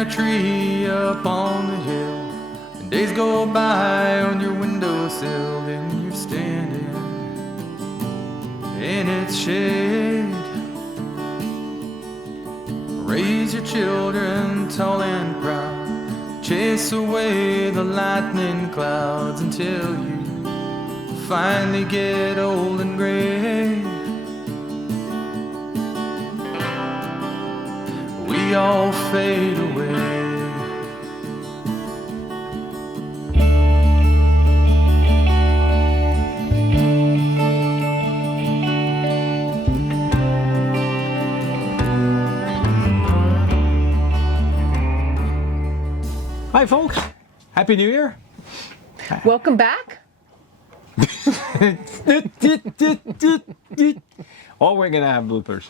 a tree up on the hill, and days go by on your windowsill, then you're standing in its shade. Raise your children tall and proud, chase away the lightning clouds until you finally get old and gray. We all fade away. Hi folks, Happy New Year. Welcome back. Oh, we're gonna have bloopers.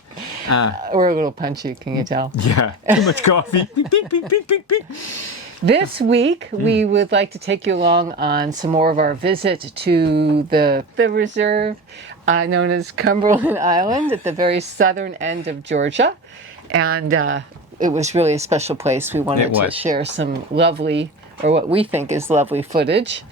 We're a little punchy, can you tell? Yeah, too much coffee. This week, we would like to take you along on some more of our visit to the reserve known as Cumberland Island at the very southern end of Georgia. And it was really a special place. We wanted to share some lovely, or what we think is lovely footage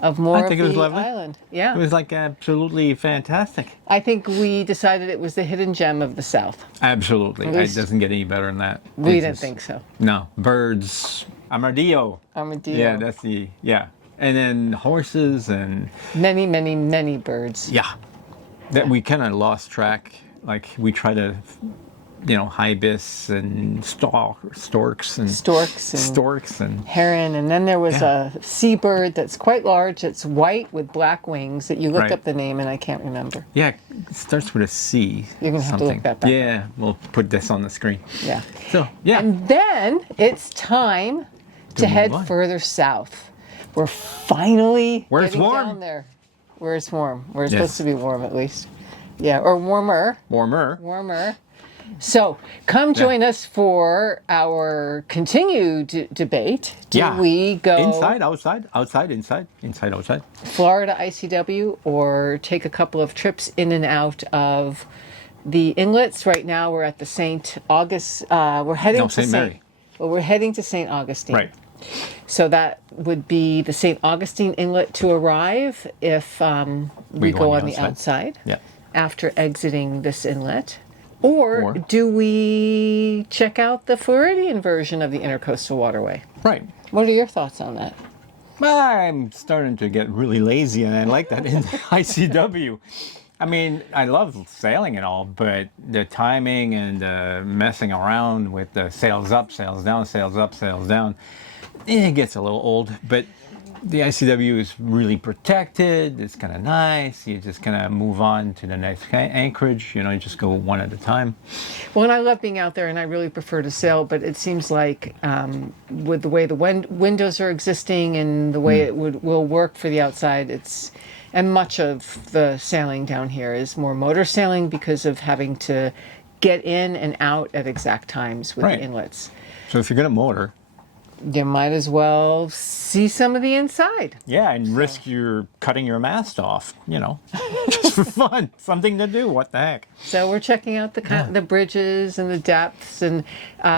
of more of the island. Yeah. It was like absolutely fantastic. I think we decided it was the hidden gem of the South. Absolutely. It doesn't get any better than that. We didn't think so. No. Birds, armadillo. Armadillo. Yeah, and then horses and... Many, many, many birds. Yeah. That we kind of lost track. Like we try to... ibis and storks and heron, and then there was a seabird that's quite large. It's white with black wings. That you looked up the name and I can't remember. Yeah, it starts with a C. You're gonna have to look that back. Yeah, we'll put this on the screen. Yeah. So yeah, and then it's time to head further south. We're finally getting down there. Where it's warm. Where it's supposed to be warm at least. Yeah, or warmer. Warmer. So, come join us for our continued debate. Do we go inside, outside, inside, outside? Florida ICW, or take a couple of trips in and out of the inlets? Right now, we're at the St. August. We're heading to St. Mary. Well, we're heading to St. Augustine. Right. So that would be the St. Augustine Inlet to arrive if we go on the outside. Yeah. After exiting this inlet. Or do we check out the Floridian version of the Intercoastal Waterway? Right. What are your thoughts on that? Well, I'm starting to get really lazy, and I like that in ICW. I mean, I love sailing and all, but the timing and messing around with the sails up, sails down, sails up, sails down, it gets a little old. But the ICW is really protected. It's kind of nice. You just kind of move on to the next anchorage. You just go one at a time. Well, and I love being out there, and I really prefer to sail, but it seems like with the way the windows are existing and the way it will work for the outside, and much of the sailing down here is more motor sailing because of having to get in and out at exact times with the inlets. So if you're going to motor, you might as well see some of the inside. Yeah, and risk cutting your mast off, just for fun. Something to do, what the heck. So we're checking out the bridges and the depths, and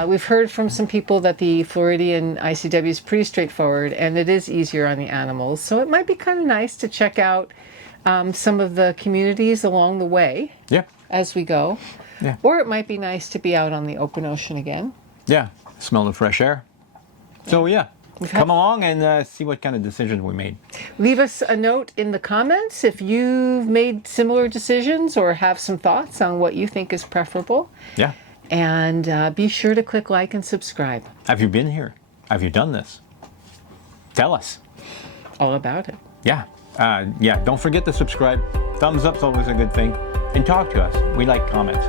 we've heard from some people that the Floridian ICW is pretty straightforward, and it is easier on the animals. So it might be kind of nice to check out some of the communities along the way as we go. Yeah. Or it might be nice to be out on the open ocean again. Yeah, smell the fresh air. So come along and see what kind of decisions we made. Leave us a note in the comments if you've made similar decisions or have some thoughts on what you think is preferable. Yeah. And be sure to click like and subscribe. Have you been here? Have you done this? Tell us. All about it. Yeah. Don't forget to subscribe. Thumbs up's always a good thing. And talk to us. We like comments.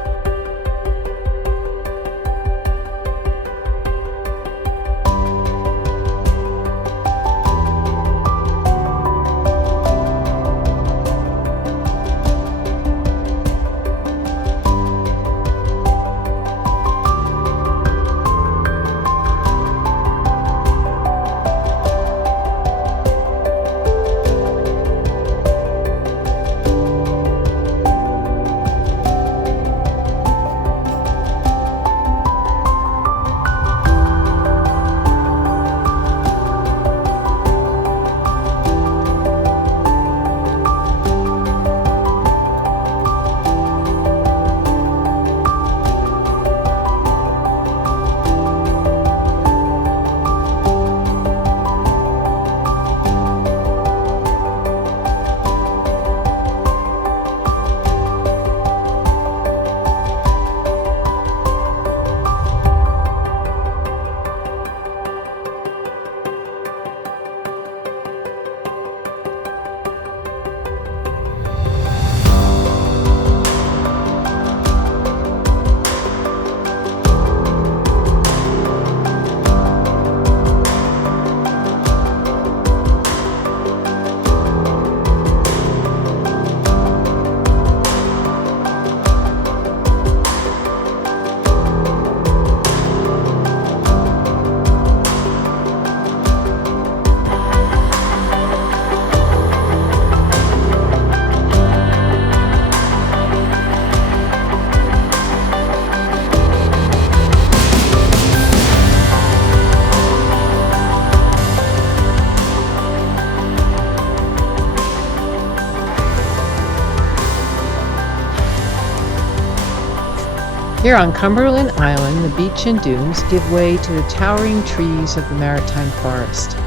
Here on Cumberland Island, the beach and dunes give way to the towering trees of the maritime forest.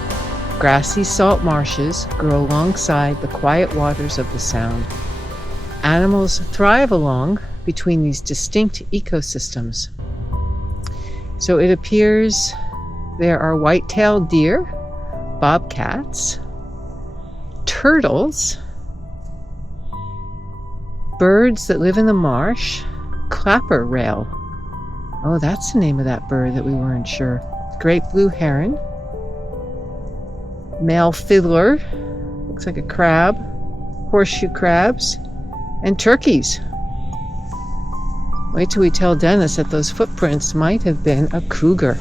Grassy salt marshes grow alongside the quiet waters of the Sound. Animals thrive along between these distinct ecosystems. So it appears there are white-tailed deer, bobcats, turtles, birds that live in the marsh, clapper rail. Oh, that's the name of that bird that we weren't sure. Great blue heron, male fiddler, looks like a crab, horseshoe crabs, and turkeys. Wait till we tell Dennis that those footprints might have been a cougar.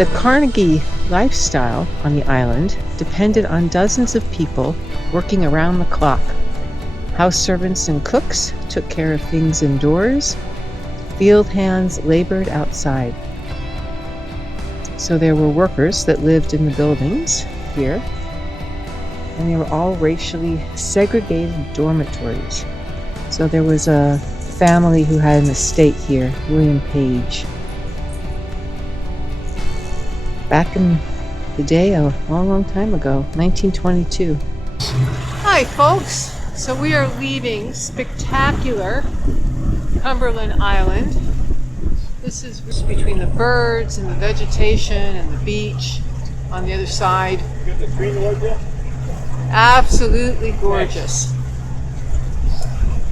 The Carnegie lifestyle on the island depended on dozens of people working around the clock. House servants and cooks took care of things indoors. Field hands labored outside. So there were workers that lived in the buildings here, and they were all racially segregated dormitories. So there was a family who had an estate here, William Page. Back in the day, a long, long time ago, 1922. Hi, folks. So we are leaving spectacular Cumberland Island. This is between the birds and the vegetation and the beach on the other side. You got the green wood yet? Absolutely gorgeous.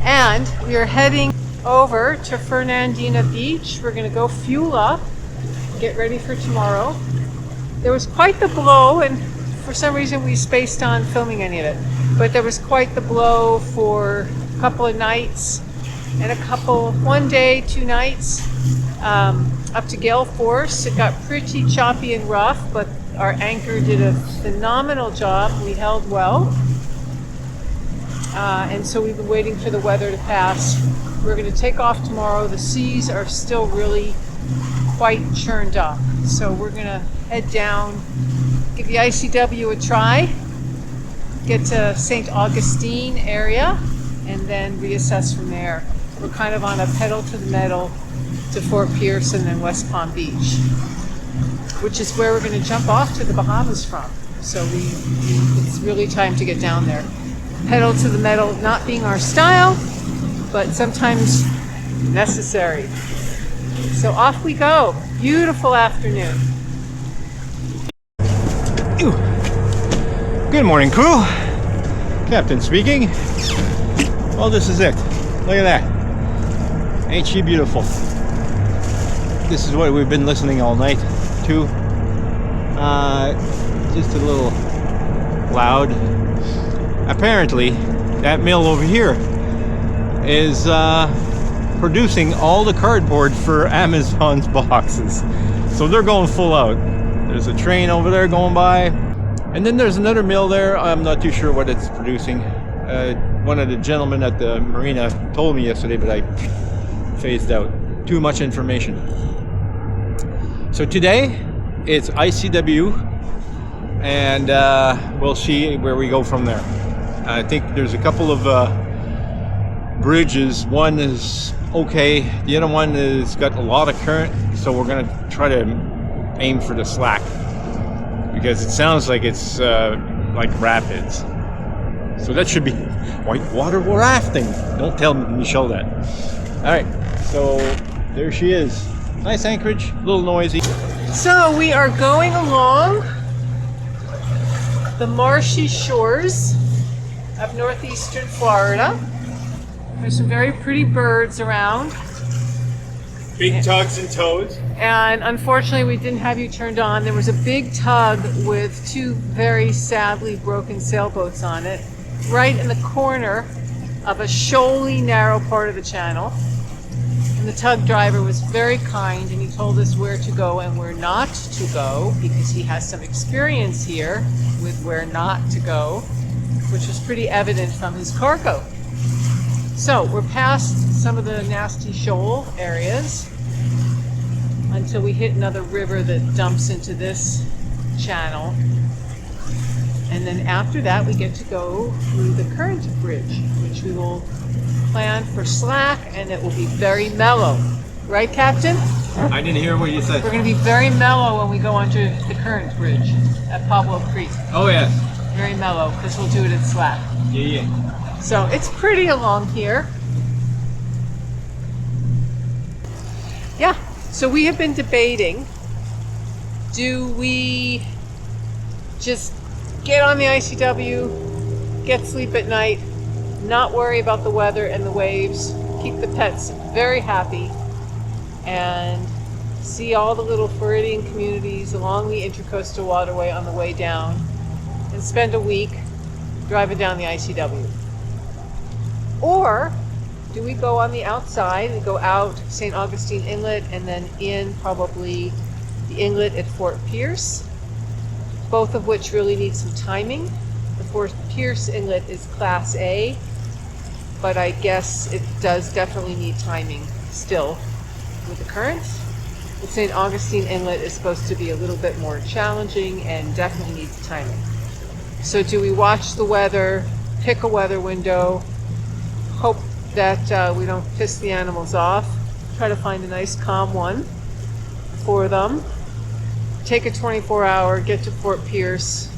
And we are heading over to Fernandina Beach. We're going to go fuel up, get ready for tomorrow. There was quite the blow, and for some reason we spaced on filming any of it, but there was quite the blow for a couple of nights and one day, 2 nights, up to gale force. It got pretty choppy and rough, but our anchor did a phenomenal job. We held well. And so we've been waiting for the weather to pass. We're going to take off tomorrow. The seas are still really quite churned up. So we're going to head down, give the ICW a try, get to St. Augustine area, and then reassess from there. We're kind of on a pedal to the metal to Fort Pierce and then West Palm Beach, which is where we're going to jump off to the Bahamas from. So it's really time to get down there. Pedal to the metal not being our style, but sometimes necessary. So off we go. Beautiful afternoon. Good morning, crew. Captain speaking. Well, this is it. Look at that. Ain't she beautiful? This is what we've been listening all night to. Just a little loud. Apparently, that mill over here is producing all the cardboard for Amazon's boxes. So they're going full out. There's a train over there going by. And then there's another mill there. I'm not too sure what it's producing. One of the gentlemen at the marina told me yesterday, but I phased out. Too much information. So today, it's ICW, and we'll see where we go from there. I think there's a couple of bridges. One is okay. The other one has got a lot of current, so we're going to try to aim for the slack, because it sounds like it's like rapids. So that should be whitewater rafting. Don't tell Michelle that. All right, so there she is. Nice anchorage, a little noisy. So we are going along the marshy shores of northeastern Florida. There's some very pretty birds around. Big tugs and toads. And unfortunately, we didn't have you turned on. There was a big tug with 2 very sadly broken sailboats on it, right in the corner of a shoally narrow part of the channel. And the tug driver was very kind, and he told us where to go and where not to go, because he has some experience here with where not to go, which was pretty evident from his cargo. So we're past some of the nasty shoal areas until we hit another river that dumps into this channel. And then after that, we get to go through the current bridge, which we will plan for slack, and it will be very mellow. Right, Captain? I didn't hear what you said. We're going to be very mellow when we go onto the current bridge at Pablo Creek. Oh, yes. Very mellow, because we'll do it at slack. Yeah. So it's pretty along here. Yeah, so we have been debating, do we just get on the ICW, get sleep at night, not worry about the weather and the waves, keep the pets very happy, and see all the little Floridian communities along the Intercoastal Waterway on the way down, and spend a week driving down the ICW? Or do we go on the outside? We go out St. Augustine Inlet and then in probably the inlet at Fort Pierce, both of which really need some timing. The Fort Pierce inlet is Class A, but I guess it does definitely need timing still with the currents. The St. Augustine Inlet is supposed to be a little bit more challenging and definitely needs timing. So do we watch the weather, pick a weather window, hope that we don't piss the animals off, try to find a nice calm one for them, take a 24-hour, get to Fort Pierce,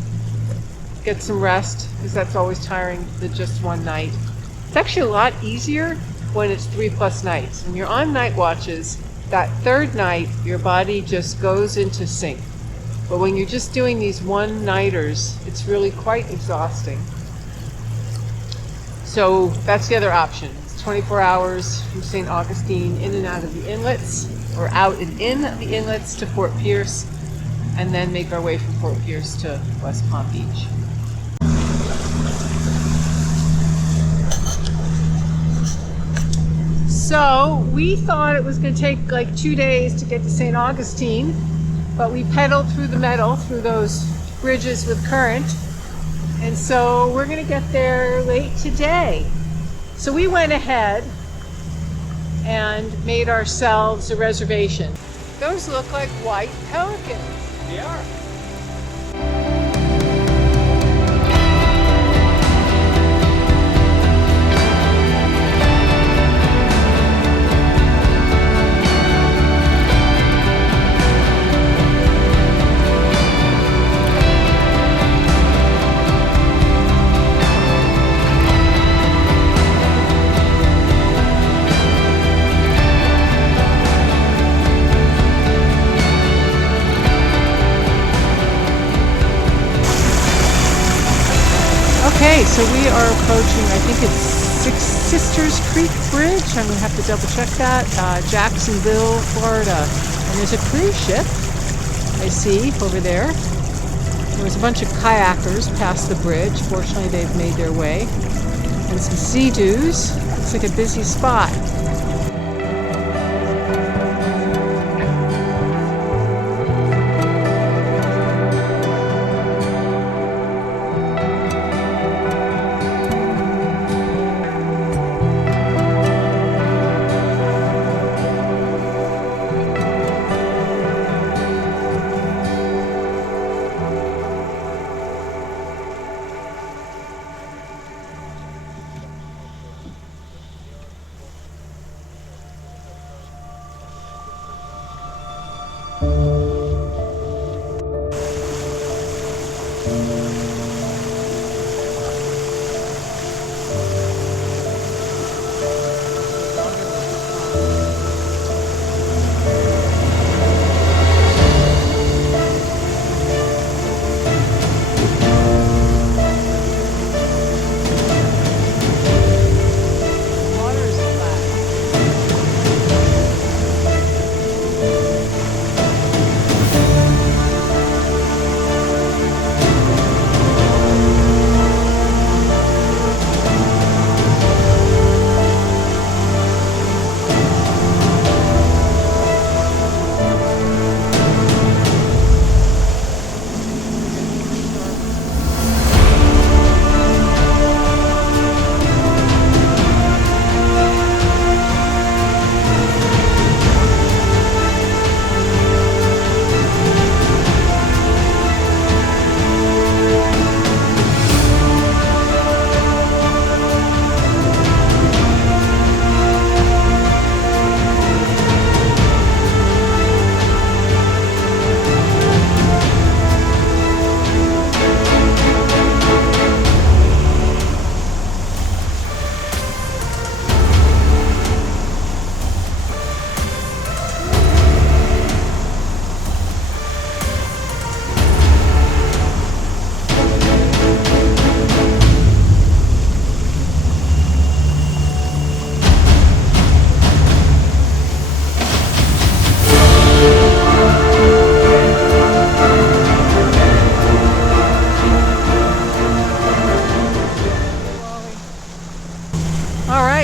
get some rest, because that's always tiring than just one night. It's actually a lot easier when it's 3+ nights. When you're on night watches, that third night, your body just goes into sync. But when you're just doing these one-nighters, it's really quite exhausting. So that's the other option. It's 24 hours from St. Augustine in and out of the inlets, or out and in the inlets to Fort Pierce, and then make our way from Fort Pierce to West Palm Beach. So we thought it was going to take like 2 days to get to St. Augustine, but we pedaled through the metal, through those bridges with current, and so we're going to get there late today. So we went ahead and made ourselves a reservation. Those look like white pelicans. They are. Okay, so we are approaching, I think it's Six Sisters Creek Bridge. I'm going to have to double check that. Jacksonville, Florida. And there's a cruise ship I see over there. There was a bunch of kayakers past the bridge. Fortunately, they've made their way. And some sea-doos. Looks like a busy spot.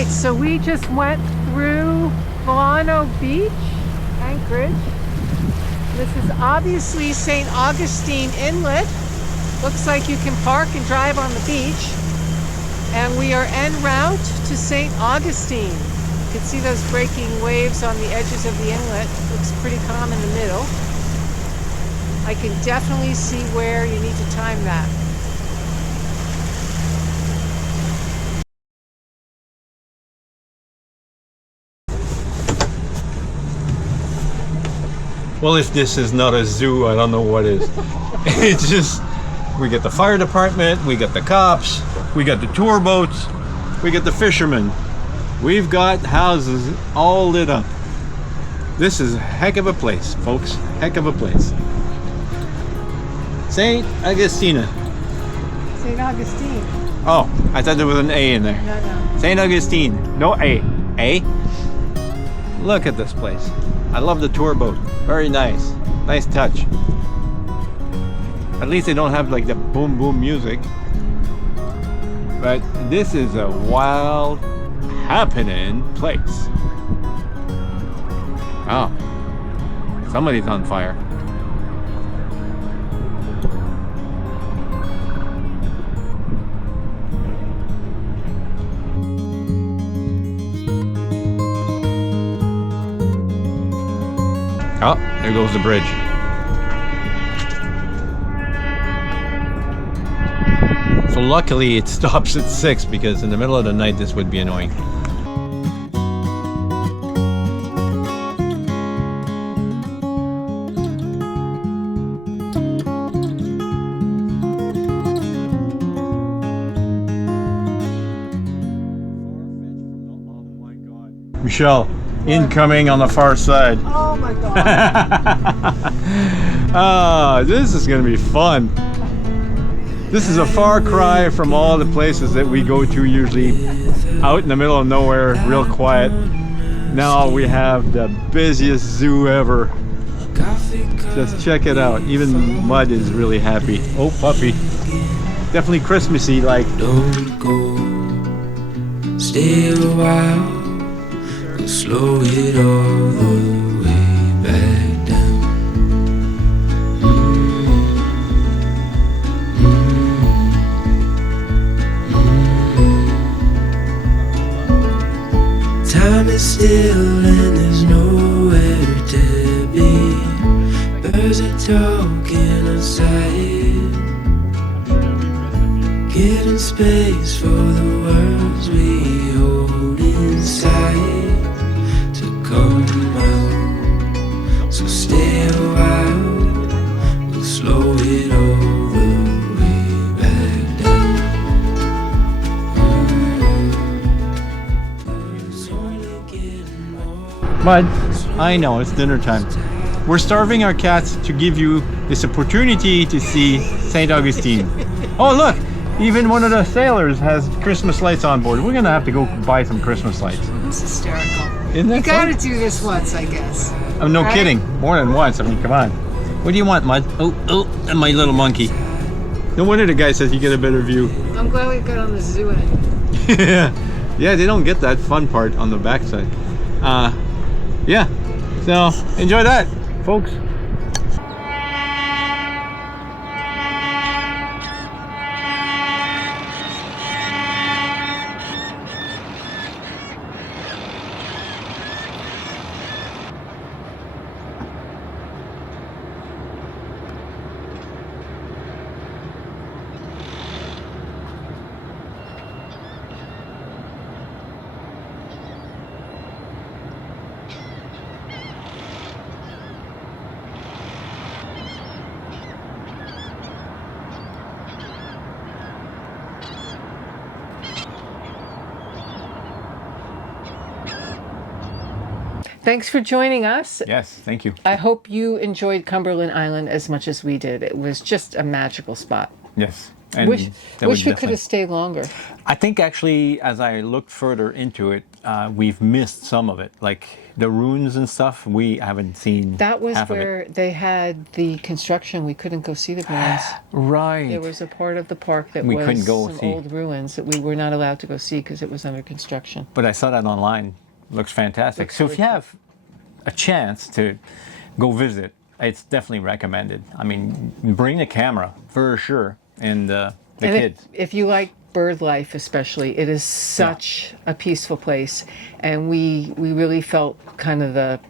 So we just went through Milano Beach, Anchorage, This is obviously St. Augustine Inlet. Looks like you can park and drive on the beach. And we are en route to St. Augustine. You can see those breaking waves on the edges of the inlet. Looks pretty calm in the middle. I can definitely see where you need to time that. Well, if this is not a zoo, I don't know what is. It's just, we got the fire department, we got the cops, we got the tour boats, we got the fishermen. We've got houses all lit up. This is a heck of a place, folks. Heck of a place. St. Augustina. St. Augustine. Oh, I thought there was an A in there. No. St. Augustine. No A. A? Look at this place. I love the tour boat. Very nice. Nice touch. At least they don't have like the boom boom music. But this is a wild happening place. Oh. Somebody's on fire. Oh, there goes the bridge. So luckily it stops at 6 because in the middle of the night this would be annoying. Michelle, incoming on the far side. Oh my God. Ah, this is going to be fun. This is a far cry from all the places that we go to usually out in the middle of nowhere, real quiet. Now we have the busiest zoo ever. Just check it out. Even Mud is really happy. Oh, puppy. Definitely Christmassy like. Don't go, stay a while, we'll slow it all the way back down. Time is still and there's nowhere to be. Birds are talking outside, getting space for the words we hold inside to come out. So stay a while, we'll slow it all the way back down. It's only getting more. Mud, I know it's dinner time. We're starving our cats to give you this opportunity to see St. Augustine. Oh look, even one of the sailors has Christmas lights on board. We're gonna have to go buy some Christmas lights. This is hysterical. Isn't that You gotta fun? do this once, I guess. Oh, no Right? kidding. More than once. I mean, come on. What do you want, Mud? Oh, and my little monkey. No wonder the guy says you get a better view. I'm glad we got on the zoo end. Yeah, they don't get that fun part on the backside. Yeah. So enjoy that, folks. Thanks for joining us. Yes, thank you. I hope you enjoyed Cumberland Island as much as we did. It was just a magical spot. Yes. And Wish that we would could definitely- have stayed longer. I think actually, as I looked further into it, we've missed some of it. Like the ruins and stuff, we haven't seen. That was half of it. where they had the construction. We couldn't go see the ruins. Right. There was a part of the park that We was couldn't go some see. old ruins that we were not allowed to go see because it was under construction. But I saw that online. Looks fantastic. Looks So if really you have a chance to go visit, it's definitely recommended. I mean, bring the camera for sure, and the And kids. if you like bird life especially, it is such a peaceful place. And we really felt kind of the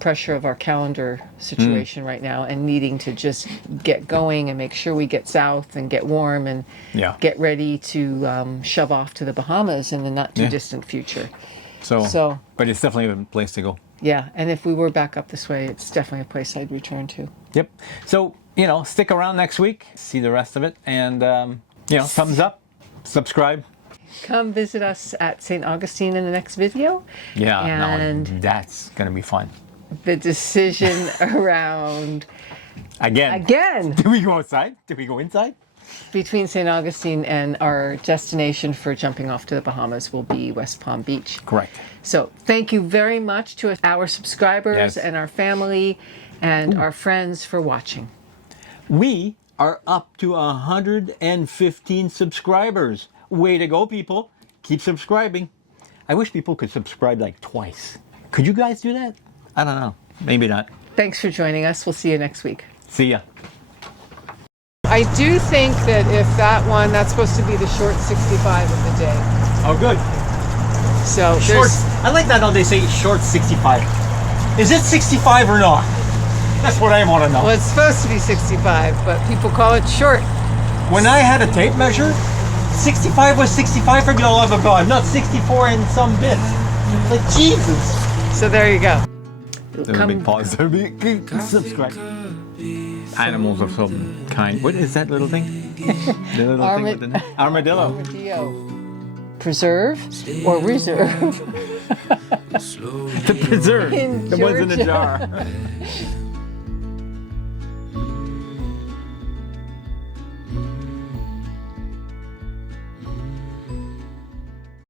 pressure of our calendar situation right now and needing to just get going and make sure we get south and get warm and Yeah. get ready to shove off to the Bahamas in the not too distant future. So- but it's definitely a place to go. Yeah, and if we were back up this way, it's definitely a place I'd return to. Yep. So, stick around next week, see the rest of it, and, thumbs up, subscribe. Come visit us at St. Augustine in the next video. Yeah, And no, that's going to be fun. the decision around, Again. Do we go outside? Do we go inside? between St. Augustine and our destination for jumping off to the Bahamas will be West Palm Beach. Correct. So thank you very much to our subscribers Yes. and our family and our friends for watching. We are up to 115 subscribers. Way to go, people. Keep subscribing. I wish people could subscribe like twice. Could you guys do that? I don't know. Maybe not. Thanks for joining us. We'll see you next week. See ya. I do think that if that's supposed to be the short 65 of the day. Oh, good. So Short. I like that how they say short 65. Is it 65 or not? That's what I want to know. well, it's supposed to be 65, but people call it short. When I had a tape measure, 65 was 65 for the love of God, not 64 and some bits. Like, Jesus. So there you go. There's a big pause. Subscribe. Animals of some kind. What is that little thing? The little thing with the armadillo. Armadillo. Preserve or reserve? The preserve. In The ones in the Georgia. jar.